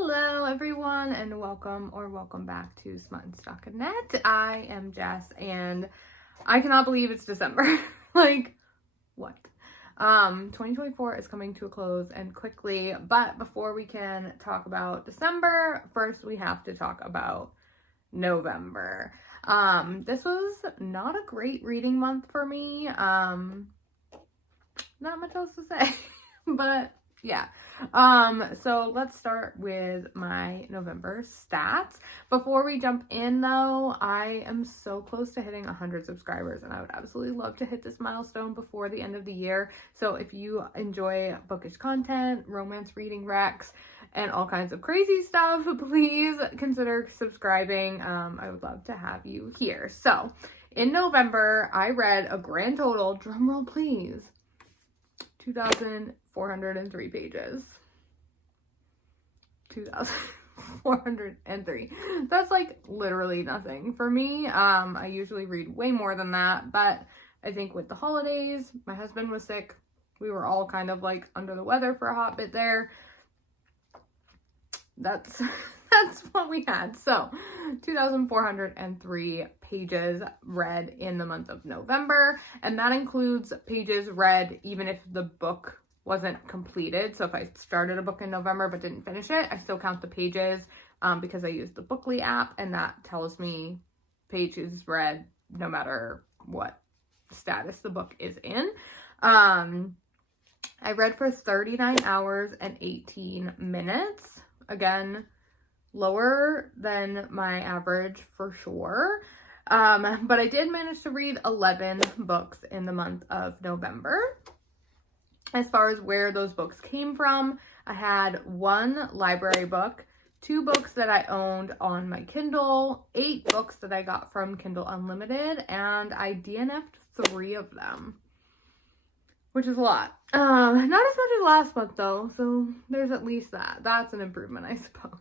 Hello everyone and welcome back to Smut and Stockinette. I am Jess and I cannot believe it's December. Like, what? 2024 is coming to a close and quickly, but before we can talk about December, first we have to talk about November. This was not a great reading month for me. Not much else to say, but yeah. So let's start with my November stats. Before we jump in though, I am so close to hitting 100 subscribers and I would absolutely love to hit this milestone before the end of the year. So if you enjoy bookish content, romance reading recs, and all kinds of crazy stuff, please consider subscribing. I would love to have you here. So in November, I read a grand total, drumroll please, 2,403 pages. 2,403. That's like literally nothing for me. I usually read way more than that, but I think with the holidays, my husband was sick. We were all kind of like under the weather for a hot bit there. That's what we had. So 2,403 pages read in the month of November, and that includes pages read even if the book wasn't completed. So if I started a book in November but didn't finish it, I still count the pages because I use the Bookly app, and that tells me pages read no matter what status the book is in. I read for 39 hours and 18 minutes. Again, lower than my average for sure. But I did manage to read 11 books in the month of November. As far as where those books came from, I had 1 library book, 2 books that I owned on my Kindle, 8 books that I got from Kindle Unlimited, and I DNF'd 3 of them, which is a lot. Not as much as last month though, so there's at least that. That's an improvement, I suppose.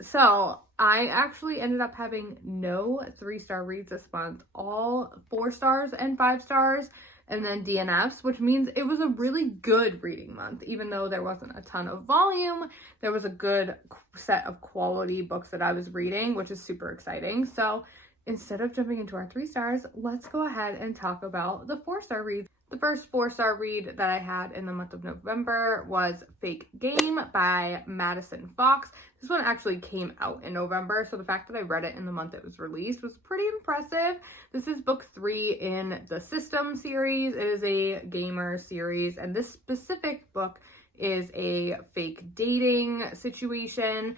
So I actually ended up having no 3-star reads this month, all 4 stars and 5 stars, and then DNFs, which means it was a really good reading month. Even though there wasn't a ton of volume, there was a good set of quality books that I was reading, which is super exciting. So instead of jumping into our 3 stars, let's go ahead and talk about the 4-star reads. The first 4-star read that I had in the month of November was Fake Game by Madison Fox. This one actually came out in November, so the fact that I read it in the month it was released was pretty impressive. This is book 3 in the System series. It is a gamer series, and this specific book is a fake dating situation.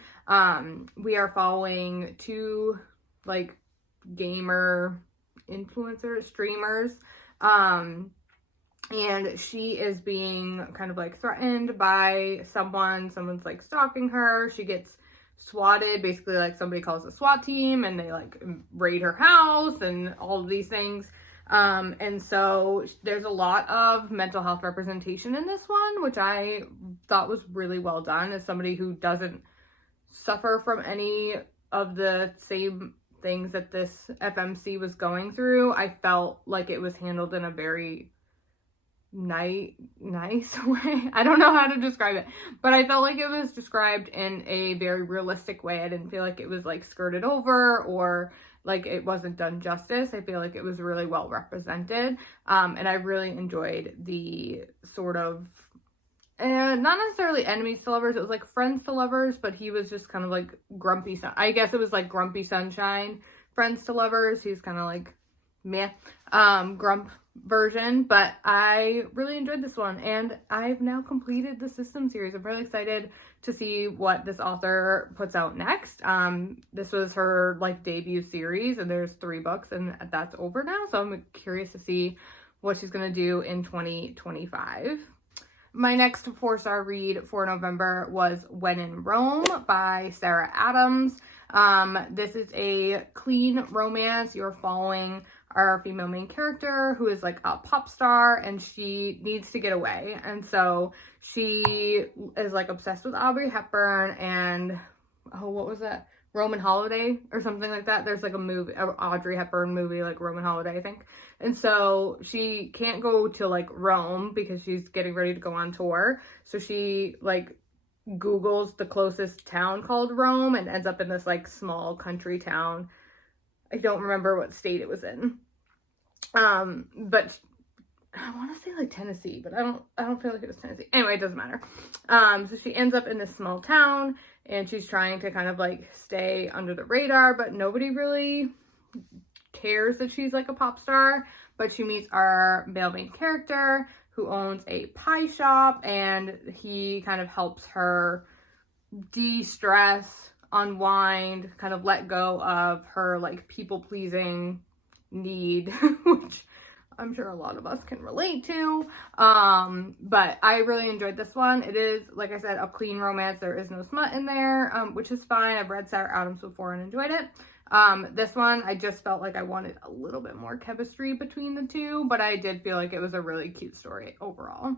We are following 2 like gamer influencers, streamers, and she is being kind of like threatened by someone's like stalking her. She gets swatted, basically like somebody calls a SWAT team and they like raid her house and all of these things. And so there's a lot of mental health representation in this one, which I thought was really well done. As somebody who doesn't suffer from any of the same things that this FMC was going through, I felt like it was handled in a very nice way. I don't know how to describe it, but I felt like it was described in a very realistic way. I didn't feel like it was like skirted over or like it wasn't done justice. I feel like it was really well represented, and I really enjoyed the sort of not necessarily enemies to lovers, it was like friends to lovers, but he was just kind of like grumpy I guess it was like grumpy sunshine friends to lovers. He's kind of like meh grump version, but I really enjoyed this one, and I've now completed the System series. I'm really excited to see what this author puts out next. This was her like debut series, and there's 3 books and that's over now, so I'm curious to see what she's gonna do in 2025. My next 4-star read for November was When in Rome by Sarah Adams. This is a clean romance. You're following our female main character who is like a pop star and she needs to get away. And so she is like obsessed with Audrey Hepburn and, oh, what was that? Roman Holiday or something like that. There's like a movie, a Audrey Hepburn movie, like Roman Holiday, I think. And so she can't go to like Rome because she's getting ready to go on tour. So she like Googles the closest town called Rome and ends up in this like small country town. I don't remember what state it was in. But I want to say like Tennessee, but I don't feel like it was Tennessee. Anyway, it doesn't matter. So she ends up in this small town and she's trying to kind of like stay under the radar, but nobody really cares that she's like a pop star. But she meets our male main character who owns a pie shop, and he kind of helps her de-stress, unwind, kind of let go of her like people-pleasing need, which I'm sure a lot of us can relate to. But I really enjoyed this one. It is, like I said, a clean romance. There is no smut in there, which is fine. I've read Sarah Adams before and enjoyed it. This one, I just felt like I wanted a little bit more chemistry between the two, but I did feel like it was a really cute story overall.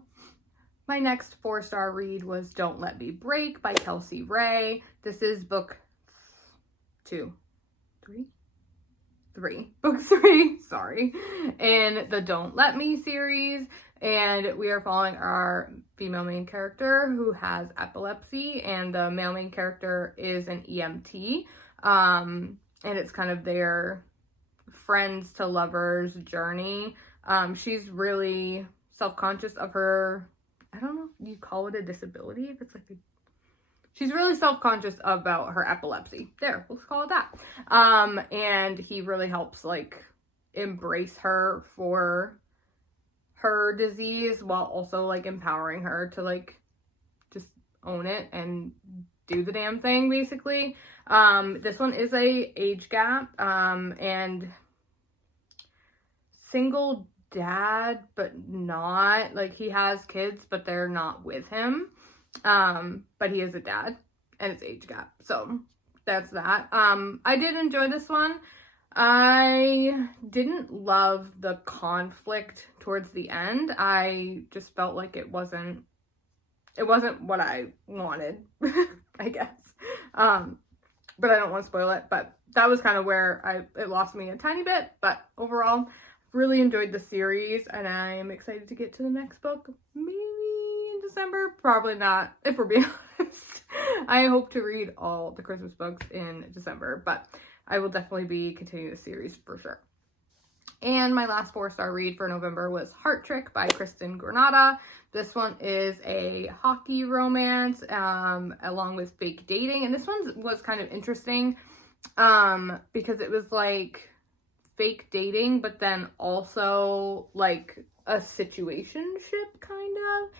My next 4-star read was Don't Let Me Break by Kelsey Ray. This is book 2, 3? 3. Book 3, sorry, in the Don't Let Me series. And we are following our female main character who has epilepsy, and the male main character is an EMT. And it's kind of their friends to lovers journey. She's really self-conscious of her, I don't know if you call it a disability, if it's like she's really self-conscious about her epilepsy. There, let's call it that. And he really helps like embrace her for her disease while also like empowering her to like just own it and do the damn thing, basically. This one is a age gap, and single dad, but not, like, he has kids, but they're not with him. But he is a dad, and it's age gap. So that's that. I did enjoy this one. I didn't love the conflict towards the end. I just felt like it wasn't what I wanted, I guess. But I don't want to spoil it, but that was kind of where it lost me a tiny bit. But overall, really enjoyed the series, and I am excited to get to the next book, maybe in December. Probably not, if we're being honest. I hope to read all the Christmas books in December, but I will definitely be continuing the series for sure. And my last 4-star read for November was Heart Trick by Kristen Granada. This one is a hockey romance, along with fake dating. And this one was kind of interesting, because it was like fake dating, but then also like a situationship kind of.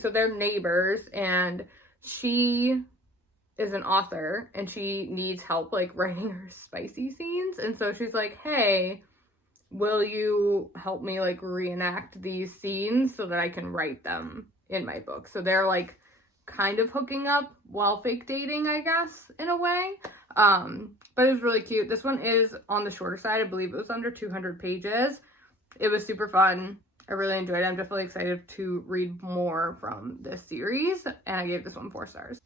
So they're neighbors, and she is an author, and she needs help like writing her spicy scenes. And so she's like, hey, will you help me like reenact these scenes so that I can write them in my book? So they're like kind of hooking up while fake dating, I guess, in a way. But it was really cute. This one is on the shorter side. I believe it was under 200 pages. It was super fun. I really enjoyed it. I'm definitely excited to read more from this series, and I gave this one 4 stars.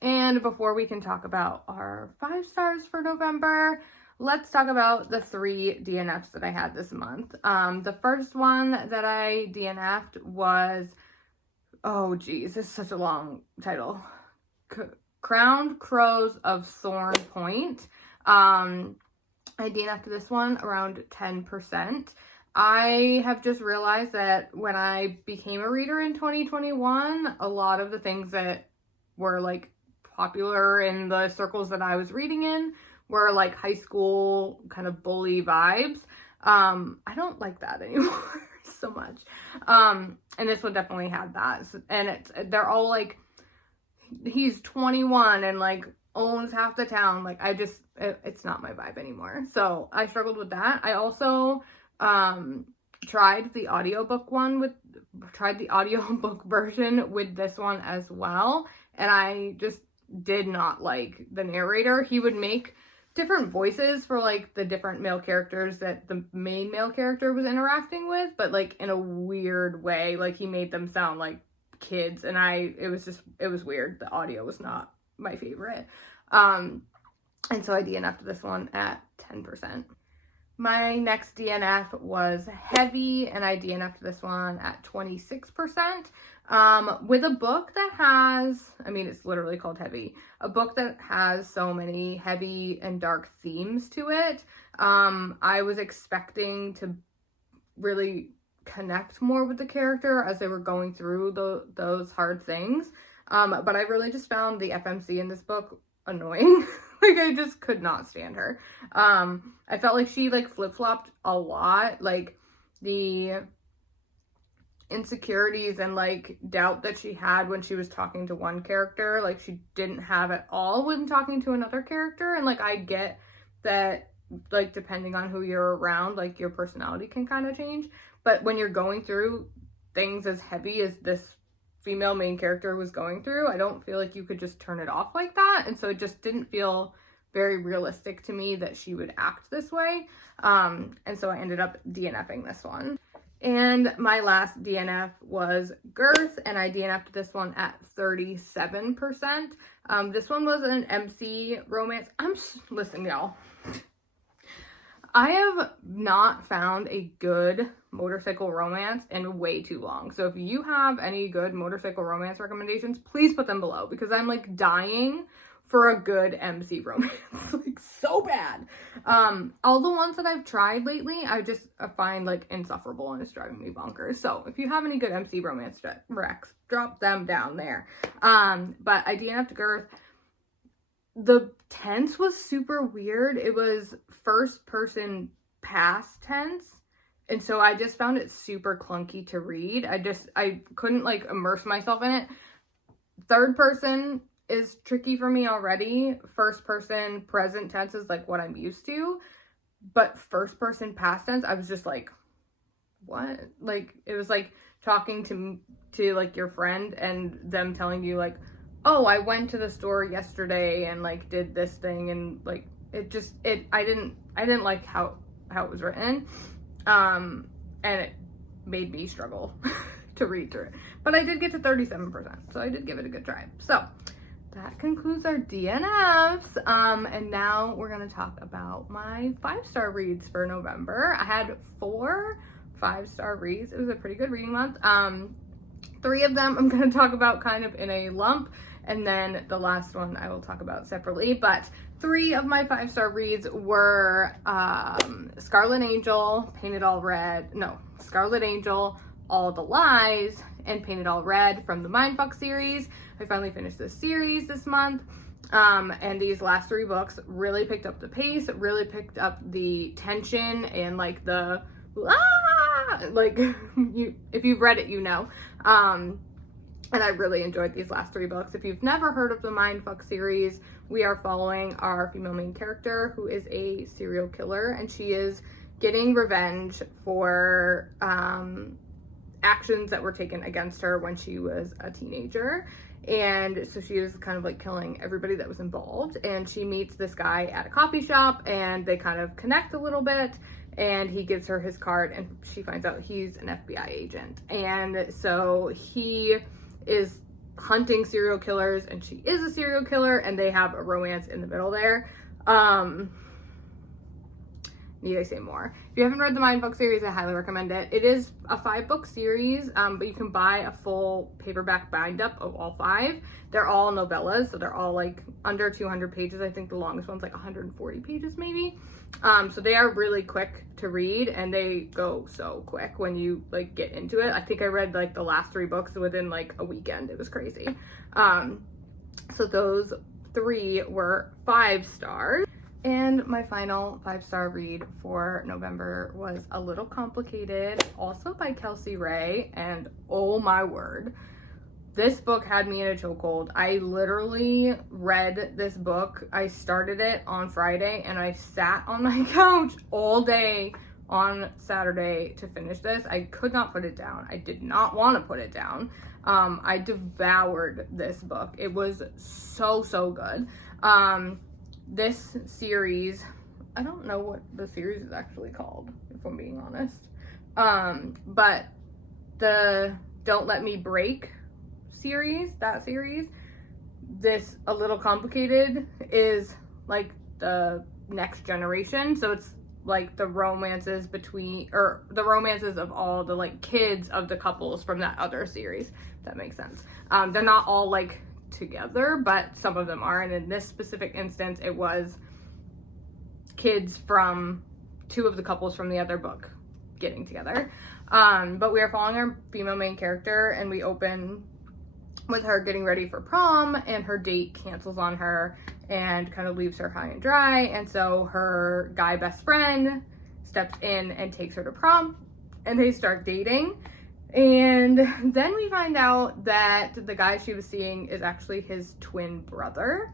And before we can talk about our 5 stars for November, let's talk about the 3 DNFs that I had this month. The first one that I DNF'd was, oh geez, this is such a long title. Crowned Crows of Thorn Point. I DNF'd this one around 10%. I have just realized that when I became a reader in 2021, a lot of the things that were like popular in the circles that I was reading in were like high school kind of bully vibes. I don't like that anymore so much. And this one definitely had that. And they're all like, he's 21 and like owns half the town. Like it's not my vibe anymore. So I struggled with that. I also tried the audiobook version with this one as well. And I just did not like the narrator. He would make different voices for like the different male characters that the main male character was interacting with, but like in a weird way. Like he made them sound like kids, and it was weird. The audio was not my favorite. And so I DNF'd this one at 10%. My next DNF was heavy, and I DNF'd this one at 26%. With a book that has, I mean, it's literally called Heavy, a book that has so many heavy and dark themes to it. I was expecting to really connect more with the character as they were going through those hard things. But I really just found the FMC in this book annoying. Like, I just could not stand her. I felt like she, like, flip-flopped a lot. Like, the insecurities and, like, doubt that she had when she was talking to one character, like, she didn't have at all when talking to another character. And, like, I get that, like, depending on who you're around, like, your personality can kind of change. But when you're going through things as heavy as this female main character was going through, I don't feel like you could just turn it off like that. And so it just didn't feel very realistic to me that she would act this way. And so I ended up DNFing this one. And my last DNF was Girth, and I DNF'd this one at 37%. This one was an MC romance. Listen, y'all. I have not found a good motorcycle romance in way too long. So if you have any good motorcycle romance recommendations, please put them below, because I'm like dying for a good MC romance. Like, so bad. All the ones that I've tried lately, I find like insufferable, and it's driving me bonkers. So if you have any good MC romance recs, drop them down there. But I DNF'd Girth. The tense was super weird. It was first person past tense. And so I just found it super clunky to read. I couldn't like immerse myself in it. Third person is tricky for me already. First person present tense is like what I'm used to. But first person past tense, I was just like, what? Like, it was like talking to like your friend and them telling you like, oh, I went to the store yesterday and like did this thing, and like I didn't like how it was written. And it made me struggle to read through it. But I did get to 37%, so I did give it a good try. So that concludes our DNFs. And now we're gonna talk about my 5-star reads for November. I had 4 5-star reads. It was a pretty good reading month. 3 of them I'm gonna talk about kind of in a lump, and then the last one I will talk about separately. But 3 of my 5-star reads were Scarlet Angel, Scarlet Angel, All the Lies, and Painted All Red from the Mindfuck series. I finally finished this series this month. And these last 3 books really picked up the pace, really picked up the tension and like the like if you've read it, you know. And I really enjoyed these last 3 books. If you've never heard of the Mindfuck series, we are following our female main character who is a serial killer, and she is getting revenge for actions that were taken against her when she was a teenager. And so she is kind of like killing everybody that was involved. And she meets this guy at a coffee shop, and they kind of connect a little bit. And he gives her his card, and she finds out he's an FBI agent. And so he is hunting serial killers, and she is a serial killer, and they have a romance in the middle there. Need I say more? If you haven't read the Mindfuck series, I highly recommend it. It is a 5-book series, but you can buy a full paperback bind-up of all 5. They're all novellas, so they're all like under 200 pages. I think the longest one's like 140 pages maybe. So they are really quick to read, and they go so quick when you like get into it. I think I read like the last 3 books within like a weekend. It was crazy. So those 3 were 5 stars. And my final 5-star read for November was A Little Complicated, also by Kelsey Ray, and oh my word, this book had me in a chokehold. I literally read this book. I started it on Friday, and I sat on my couch all day on Saturday to finish this. I could not put it down. I did not want to put it down. I devoured this book. It was so good. This series, I don't know what the series is actually called, if I'm being honest. But the Don't Let Me Break series, this A Little Complicated is like the next generation. So it's like the romances of all the like kids of the couples from that other series, if that makes sense. They're not all like together, but some of them are, and in this specific instance it was kids from two of the couples from the other book getting together. But we are following our female main character, and we open with her getting ready for prom, and her date cancels on her and kind of leaves her high and dry, and so her guy best friend steps in and takes her to prom, and they start dating. And then we find out that the guy she was seeing is actually his twin brother.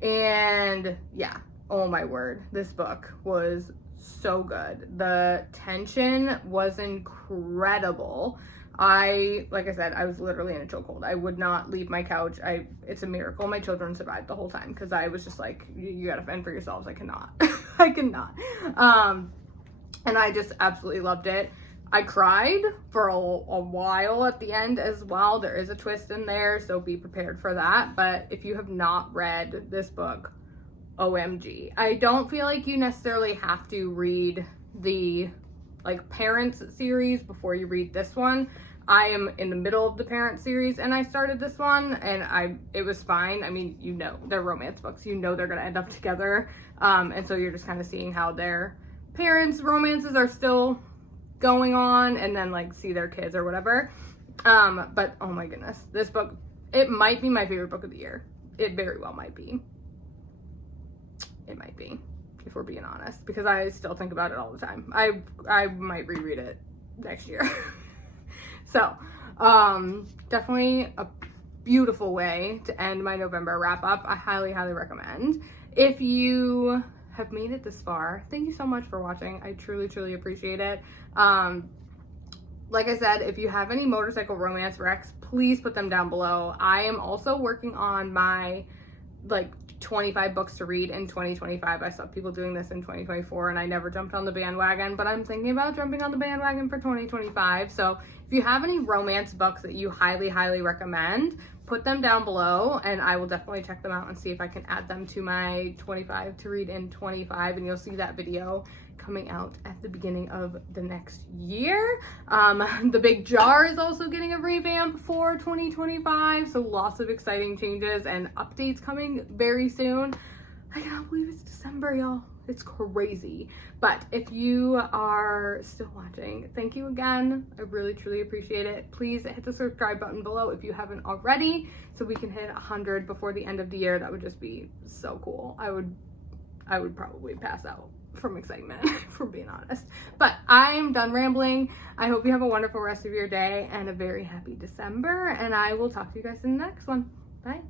And yeah, oh my word, this book was so good. The tension was incredible. Like I said, I was literally in a chokehold. I would not leave my couch. It's a miracle my children survived the whole time, because I was just like, you gotta fend for yourselves. I cannot. I cannot. And I just absolutely loved it. I cried for a while at the end as well. There is a twist in there, so be prepared for that. But if you have not read this book, OMG. I don't feel like you necessarily have to read the like Parents series before you read this one. I am in the middle of the Parents series, and I started this one, and it was fine. I mean, you know, they're romance books. You know they're gonna end up together. And so you're just kind of seeing how their parents' romances are still going on, and then like see their kids or whatever. But oh my goodness, this book, it might be my favorite book of the year. It very well might be. It might be, if we're being honest, because I still think about it all the time. I might reread it next year. So, definitely a beautiful way to end my November wrap up. I highly, highly recommend. If you have made it this far, thank you so much for watching. I truly, truly appreciate it. Like I said, if you have any motorcycle romance recs, please put them down below. I am also working on my like 25 books to read in 2025. I saw people doing this in 2024 and I never jumped on the bandwagon, but I'm thinking about jumping on the bandwagon for 2025. So if you have any romance books that you highly, highly recommend, put them down below and I will definitely check them out and see if I can add them to my 25 to read in 25, and you'll see that video coming out at the beginning of the next year. The Big Jar is also getting a revamp for 2025, so lots of exciting changes and updates coming very soon. I cannot believe it's December, y'all. It's crazy. But if you are still watching, thank you again. I really, truly appreciate it. Please hit the subscribe button below if you haven't already, so we can hit 100 before the end of the year. That would just be so cool. I would probably pass out from excitement, if we're being honest. But I am done rambling. I hope you have a wonderful rest of your day and a very happy December, and I will talk to you guys in the next one. Bye.